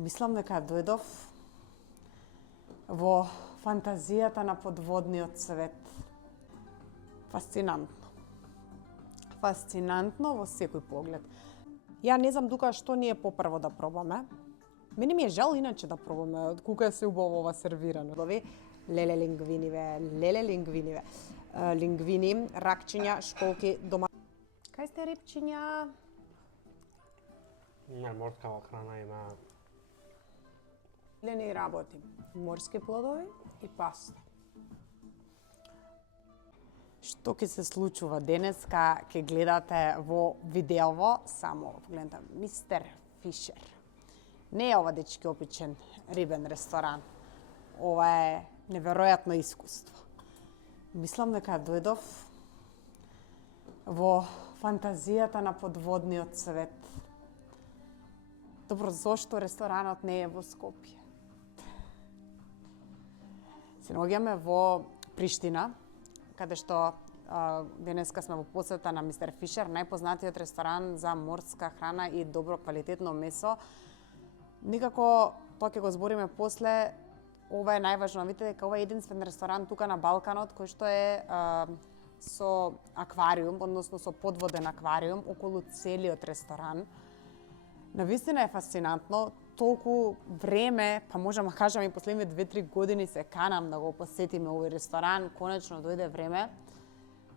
Мислам дека дојдов во фантазијата на подводниот свет. Фасцинантно. Фасцинантно во секој поглед. Ја не знам тука што ни е попрво да пробаме. Мене ми е жал иначе да пробаме, колку е се убаво ова сервирано. Леле лингвиниве. Лингвини, ракчиња, школки, дома. Кај сте репчиња? Не, морскава храна има. Лени работи. Морски плодови и паста. Што ќе се случува денеска, ќе гледате во видеово, само погледнете, Мистер Фишер. Не е ова дечки обичен рибен ресторан. Ова е неверојатно искуство. Мислам дека дојдов во фантазијата на подводниот свет. Добро, зошто ресторанот не е во Скопје? Се наоѓаме во Приштина, каде што денеска сме во посета на Мистер Фишер, најпознатиот ресторан за морска храна и добро квалитетно месо. Никако, тоа ќе го збориме после, ова е најважно. Видите дека ова е единствен ресторан тука на Балканот кој што е со аквариум, односно со подводен аквариум околу целиот ресторан. Навистина е фасцинантно, толку време, па можам да кажам и последните 2-3 години се канам да го посетиме овој ресторан, конечно дојде време.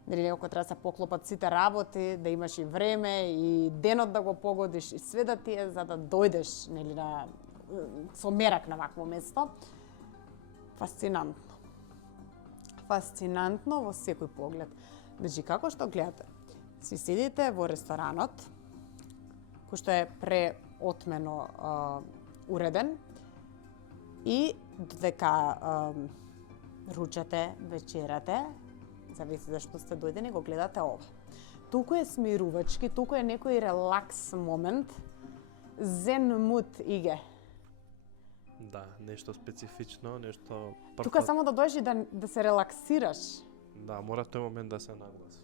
Нели некако треба да се поклопат сите работи, да имаш и време и денот да го погодиш и све да ти е за да дојдеш, нели со мерак на вакво место. Фасцинантно. Фасцинантно во секој поглед. Значи, како што гледате, си седите во ресторанот, кој што е преотмено уреден, и додека ручате, вечерате, зависи зашто сте дојдени, го гледате ова. Толку е смирувачки, толку е некој релакс момент, зен муд иге. Да, нешто специфично, нешто прв Тука пат. само да дојдеш и да се релаксираш. Да, мора тој момент да се нагласи.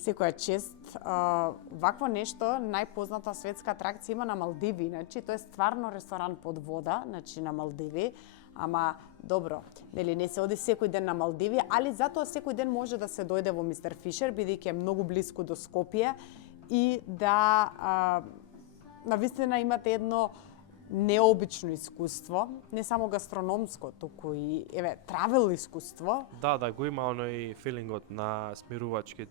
Секоја чест, вакво нешто, најпозната светска атракција има на Малдиви, значи тоа е стварно ресторан под вода, значи на Малдиви, ама добро, нели не се оди секој ден на Малдиви, али затоа секој ден може да се дојде во Мистер Фишер, бидејќи е многу блиску до Скопје и да навистина имате едно необично искуство, не само гастрономско, туку и травел искуство. Да, го има оној филингот на смирувачки,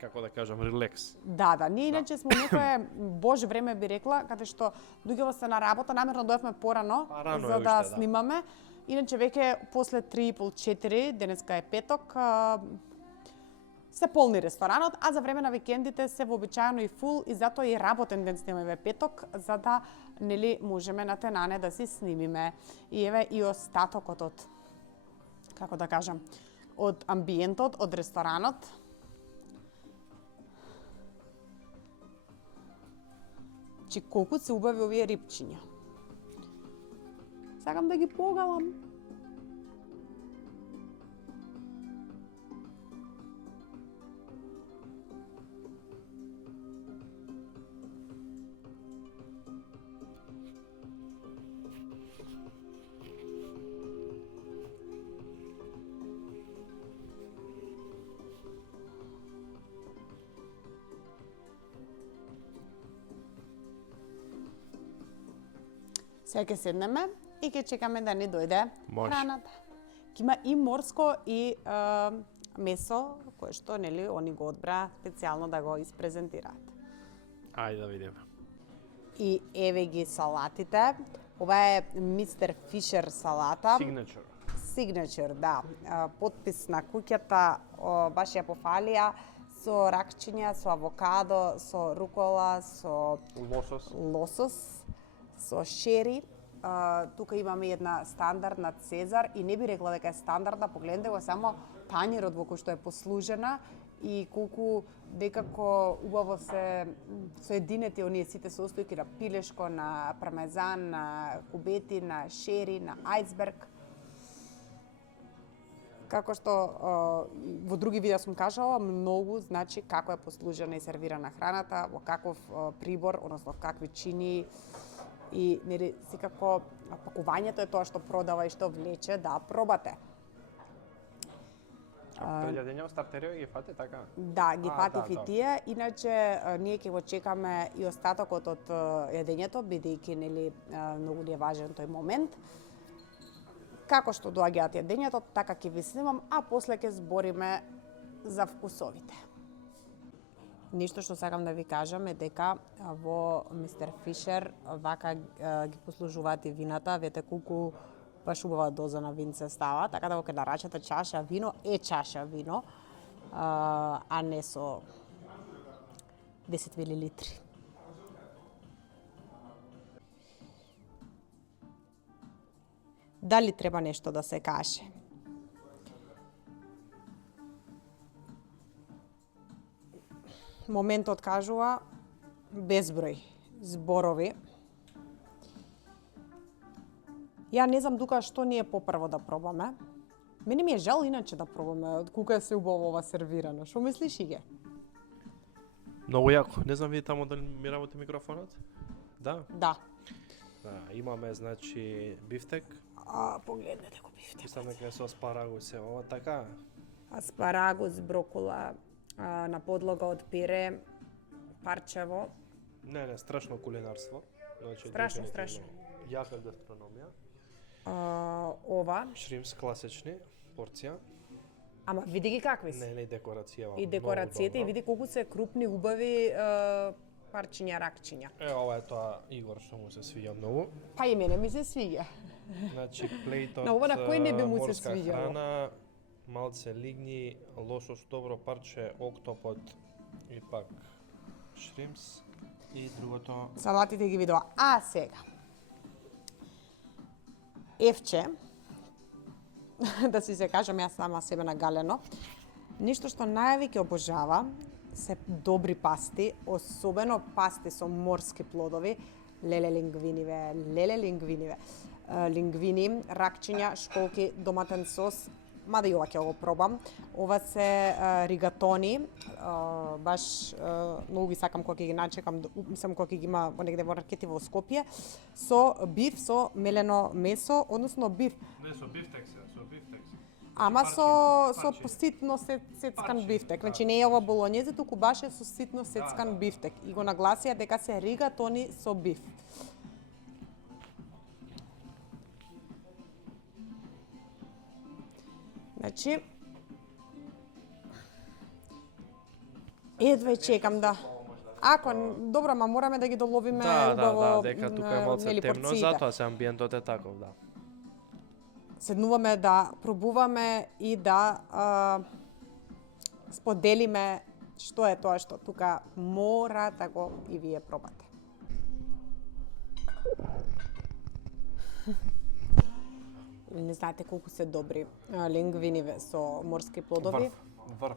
како да кажам, релекс. Да, ние иначе сме некое боже време би рекла, каде што доаѓава се на работа, намерно дојавме порано за да уште, снимаме. Иначе веќе после 3:30-4, денеска е петок, се полни ресторанот, а за време на викендите се вообичаено и фул и затоа и работен ден снимаме петок, за да нели можеме на тенане да си снимиме. И еве и остатокот од, како да кажам, од амбиентот, од ресторанот. Че колку се убави овие рипчиња. Сакам да ги погалам. Сега ќе седнеме и ќе чекаме да ни дојде храната. Ќе има и морско и месо, кое што нели они го одбра специјално да го испрезентираат. Ајде да видиме. И еве ги салатите. Ова е Мистер Фишер салата. Signature, да. Потпис на куќата, баш ја пофалија со ракчиња, со авокадо, со рукола, со лосос, со шери. Тука имаме една стандардна Цезар и не би рекла дека е стандардна, погледнете го само тањерот во кој што е послужена и колку некако убаво се соединети оние сите состојки на пилешко, на пармезан, на кубети, на шери, на ајсберг. Како што во други видеа сум кажала, многу значи како е послужена и сервирана храната, во каков прибор, односно какви чини, И нели секако пакувањето е тоа што продава и што влече да пробате. Пред јадење стартериот ги фате така? Да, ги фатив и да. тие, иначе ние ќе го чекаме и остатокот од јадењето, бидејќи нели многу ни е важен тој момент. Како што доаѓаат јадењето, така ќе ви снимам, а после ќе збориме за вкусовите. Ништо што сакам да ви кажам е дека во Мистер Фишер вака ги послужуваат и вината, вете колку баш убава доза на винце става, така да кога нарачате чаша вино, е чаша вино, а не со 10 милилитри. Дали треба нешто да се каже? Моментот кажува безброј зборови. Ја не знам тука што ни е попрво да пробаме. Мене ми е жал иначе да пробаме, колку е се убаво ова сервирано. Што мислиш, Иге? Многу јако. Не знам ви таму дали ми работи микрофонот? Да? Да. Да, имаме значи бифтек. Погледнете го бифтек. Исто нека со аспарагус е ова така. Аспарагус, брокула, на подлога од пире, парчево. Не, страшно кулинарство. Значи, Страшно, дефинитивно страшно. Јака гастрономија. Ова, Шримс класични, порција. ама види ги какви се. Не, декорацијава. И декорацијата, и види колку се крупни, убави парчиња, ракчиња. Ова е тоа Игор што му се свиѓа многу. Па и мене ми се свиѓа. Значи плейтот На ова на кој не би му се морска свиѓало? храна, малце лигни, лосос добро парче, октопод и пак шримс и другото. Салатите ги видува. А сега. Евче, да си се кажам јас сама себе нагалено, нешто што најаве ќе обожава се добри пасти, особено пасти со морски плодови, лингвиниве, лингвини, ракчиња, школки, доматен сос, мада и ова ќе го пробам. Ова се ригатони, баш многу ги сакам кога ќе ги начекам, мислам кога ќе ги има негде во ракети во Скопје, со биф, со мелено месо, односно биф. Не, со бифтек се, со бифтек се. Ама со ситно сецкан бифтек. Значи не е ова болонјезе, туку баш е со ситно сецкан бифтек. И го нагласија дека се ригатони со биф. Значи, едва чекам да. Ако, добро, ма мораме да ги доловиме убаво, дека тука е малце нели, темно, порциите. затоа се амбиентот е таков, да. Седнуваме да пробуваме и да споделиме што е тоа што тука мора да го и вие пробате. Не знаете колку се добри лингвиниве со морски плодови. Врв.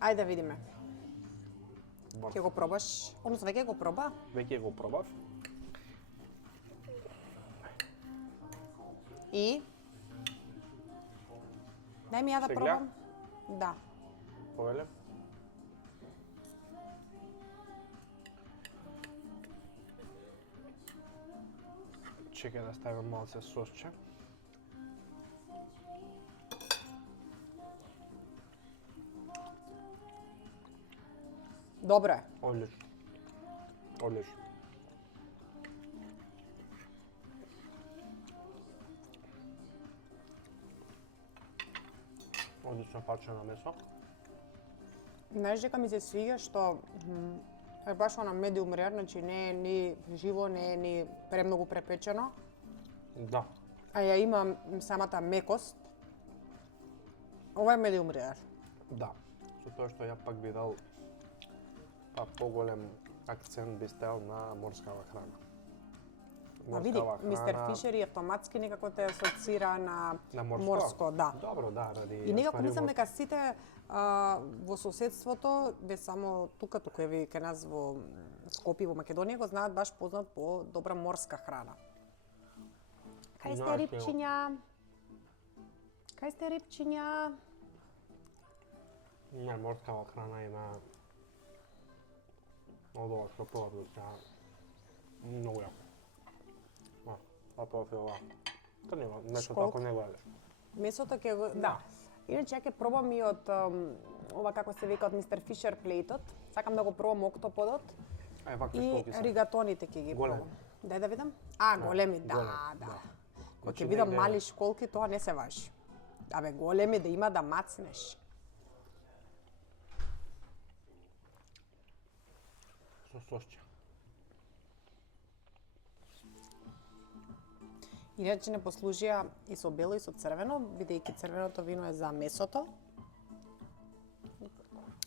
Ајде да видиме. Ќе го пробаш? Односно веќе го проба? Веќе го пробав. И? Дај ми ја да Сега? пробам. Да. Повеле. Чекај да ставам малце сосче. Добро е. Одлично. Одлично. Одлично парчено месо. Знаеш дека ми се свиѓа што е баш она медиум рер, значи не е ни живо, не е ни премногу препечено, Да. а ја има самата мекост. Ова е медиум рер. Да. Со тоа што ја пак би дал поголем акцент би ставил на морскава храна. Ма види, мистер Фишер и автоматски некако те асоцира на морско, да. Добро, да, ради И некако мислам аквариумот. дека сите во соседството, не само тука ви кај нас во Скопје, во Македонија, го знаат баш познат по добра морска храна. Кај сте Знаеш, рипчиња? Кај сте рипчиња? Не, морскава храна има од ова што пробав до сега. профил ова. Тоа нема, нешто Школк. тако не го јадеш. Месото ќе го да. Иначе ја ќе пробам и од ова како се вика од Мистер Фишер плейтот. Сакам да го пробам октоподот Ај вакви и школки се. ригатоните ќе ги Големи. пробам. Дај да видам. А, големи, да, големи, да. да. Кога Значи, ќе видам негде- мали школки, тоа не се важи. Абе, големи да има да мацнеш. Со сосче. Иначе не послужија и со бело и со црвено, бидејќи црвеното вино е за месото,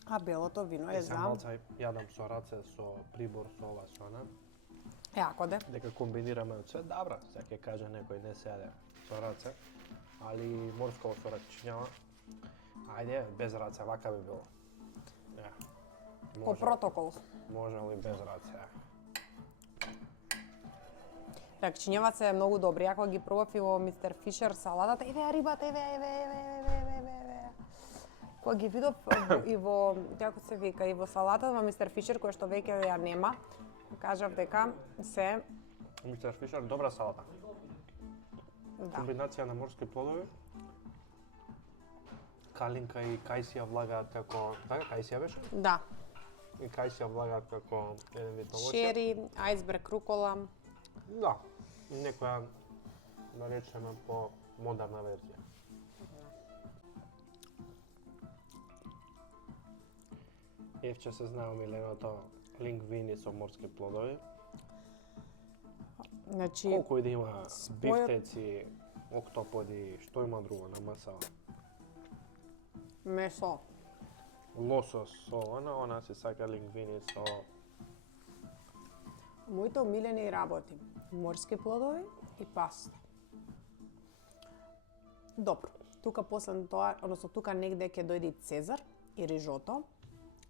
а белото вино е Се за... малца јадам со раце, со прибор, со ова, со она. Ако де. Дека комбинираме од све, добра, сега ќе каже некој не се јаде со раце, али морско со рачињава. Ајде, без раце, вака би било. Ја. По протокол. Може ли без раце? Ракчињаваца е многу добри. Ја кога ги пробав и во Мистер Фишер салатата, еве ја рибата, еве. Кога ги видов и во, како се вика, и во салатата во Мистер Фишер, која што веќе ја нема, кажав дека се... Мистер Фишер, добра салата. Да. Комбинација на морски плодови. Калинка и кајсија влагаат како... Така, кајсија беше? Да. И кајсија влагаат како еден вид овоќе. Шери, ајсберг, рукола. Да. И некоја, да речеме, по модерна верзија. Евче се знае омиленото лингвини со морски плодови. Значи, Колку и да има спојот- бифтеци, октоподи, што има друго на масава? месо. Лосос со она се сака лингвини со... Моите омилени работи. Морски плодови и паста. Добро. Тука после тоа, односно тука негде ќе дојде и цезар и рижото.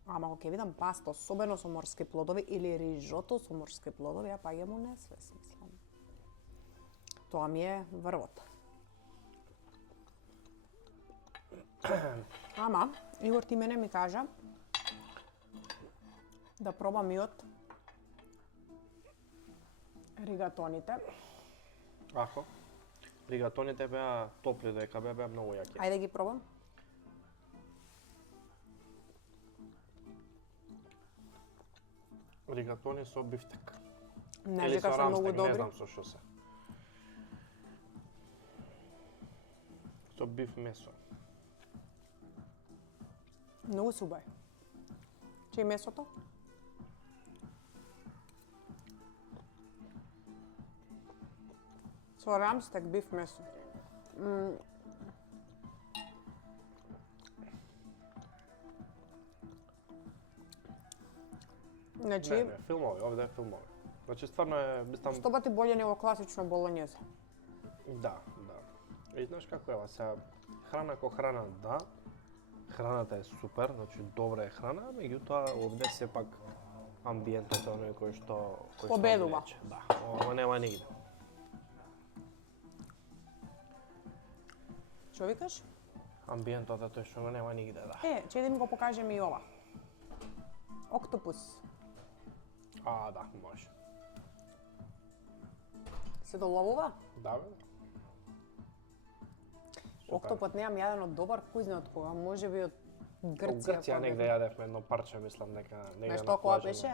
Ама ако ќе видам паста, особено со морски плодови или рижото со морски плодови, ја паѓам у несвес, мислам. Тоа ми е врвот. Ама, Игор, ти мене ми кажа да пробам и од ригатоните. Ако? Ригатоните беа топли, дека беа многу јаки. Ајде ги пробам. Ригатони со бифтек. Не, Или дека со се многу рамстек, не добри. знам со што се. Со биф месо. Многу се убави. Че и месото? Со рамстек биф месо. Значи, Не, филмови, овде е филмови. Значи стварно е, мислам, 100 пати боле него класично болонјезе. да, да. И знаеш како е, сега храна ко храна, да. Храната е супер, значи добра е храна, меѓутоа овде сепак амбиентот е оној кој што Победува. влече. Да, ова нема нигде. Што викаш? Амбиентот е тој што го нема нигде, да. Че да ми го покажеме и ова. Октопус. А, да, може. Се доловува? Да, бе. Супер. Октопот неам јаден од добар кујзне од кога, може би од Во Грција. Грција негде јадевме едно парче, мислам, нека негде Знаеш на тоа кога плажа, беше?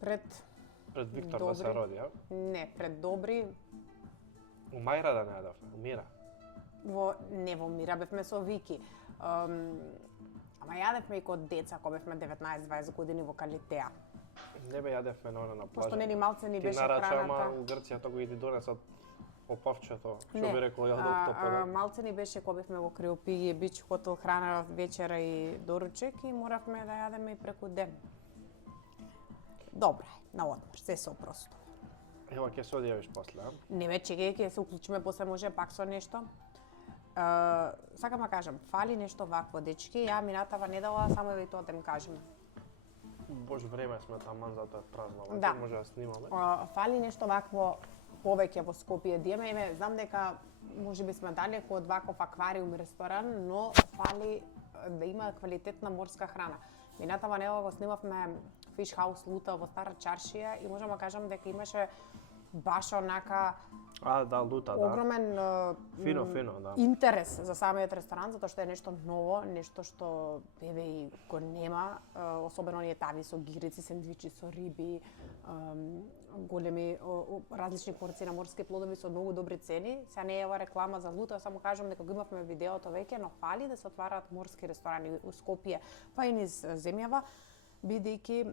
Пред Пред Виктор да добри. се роди, а? Не, пред добри У Мајра да не јадевме, у Мира. не во Мира бевме со Вики. Ама јадевме и код деца кога бевме 19-20 години во Калитеа. Не бе јадевме на она на плажа. Пошто нели малце ни Ти беше нарача, ама храната. у Грција тоа ги донесат опавчето, што Не, би рекол ја доктопода. малце ни беше кога бевме во Криопиги, бич хотел храна вечера и доручек и моравме да јадеме и преку ден. Добра е, на одмор, се се опросто. Ева ќе се одјавиш после, а? Не ме чекај, ќе се уклучиме после може пак со нешто. Сакам да кажам, фали нешто вакво, дечки, ја минатава недела само еве и тоа да им кажеме. Бош време сме таман, затоа е празно, ама Да. ќе може да снимаме. Фали нешто вакво повеќе во Скопје да имаме. Еве, знам дека можеби сме далеку од ваков аквариум и ресторан, но фали да има квалитетна морска храна. Минатава недела го снимавме Fish House Лута во Стара Чаршија и можам да кажам дека имаше баш онака Да, лута, да. огромен Фино, да. интерес за самиот ресторан, затоа што е нешто ново, нешто што еве и го нема, особено оние тави со гирици, сендвичи со риби, големи различни порции на морски плодови со многу добри цени. Сега не е ова реклама за лута, само кажам дека го имавме видеото веќе, но фали да се отвараат морски ресторани у Скопје, па и низ земјава, бидејќи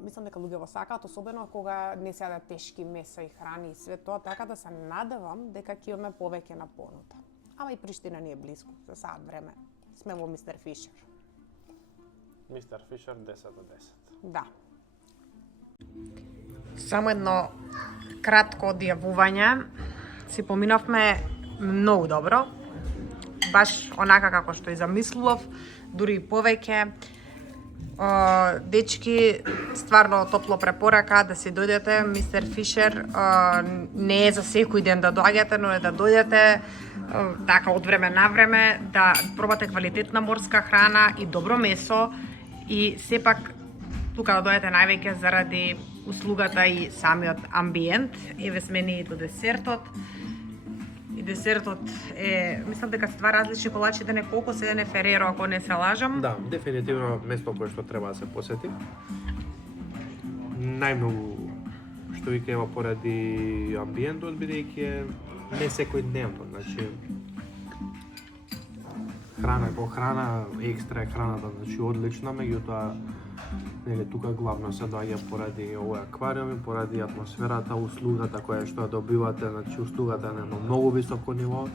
мислам дека луѓето сакаат, особено кога не се јадат тешки меса и храни и све тоа, така да се надевам дека ќе имаме повеќе на понута. Ама и Приштина ни е близко, за саат време. Сме во Мистер Фишер. Мистер Фишер 10 од 10. Да. Само едно кратко одјавување. Си поминавме многу добро. Баш онака како што и замислував, дури и повеќе. Дечки, стварно топло препорака да си дојдете. Мистер Фишер не е за секој ден да доаѓате, но е да дојдете така од време на време, да пробате квалитетна морска храна и добро месо и сепак тука да дојдете највеќе заради услугата и самиот амбиент. Еве сме ние и до десертот. И десертот е, мислам дека се два различни колачи, да не колку се не Фереро, ако не се лажам. Да, дефинитивно место кое што треба да се посети. Најмногу што ви крева поради амбиентот, бидејќи е не секој дневно, значи храна ко храна, екстра е храната, значи одлична, меѓутоа нели тука главно се доаѓа поради овој аквариум и поради атмосферата, услугата која што ја добивате, значи услугата е на многу високо ниво.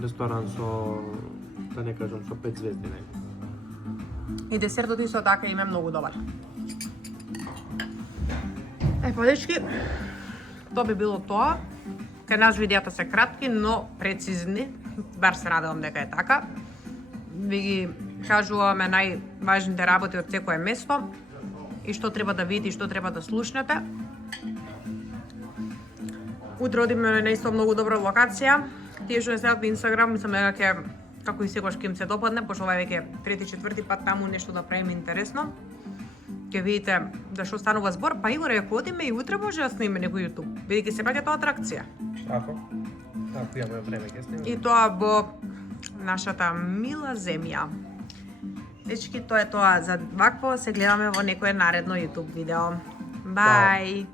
Ресторан со, да не кажам, со 5 звезди, не. И десертот исто така им е многу добар. Дечки, тоа би било тоа. Кај нас видеата се кратки, но прецизни. Бар се надевам дека е така. Ви ги кажуваме најважните работи од секое место и што треба да видите и што треба да слушнете. Утре одиме на исто многу добра локација. Тие што не следат на Инстаграм, мислам дека ќе, како и секогаш ќе им се допадне, пошто ова е веќе трети-четврти пат таму нешто да правиме интересно. Ќе видите да што станува збор, па Игоре, ако одиме и утре може да снимиме некој YouTube, бидејќи сепак е тоа атракција. Ако имаме време ќе снимиме. И тоа во нашата мила земја. Дечки, тоа е тоа за вакво, се гледаме во некое наредно YouTube видео. Бај!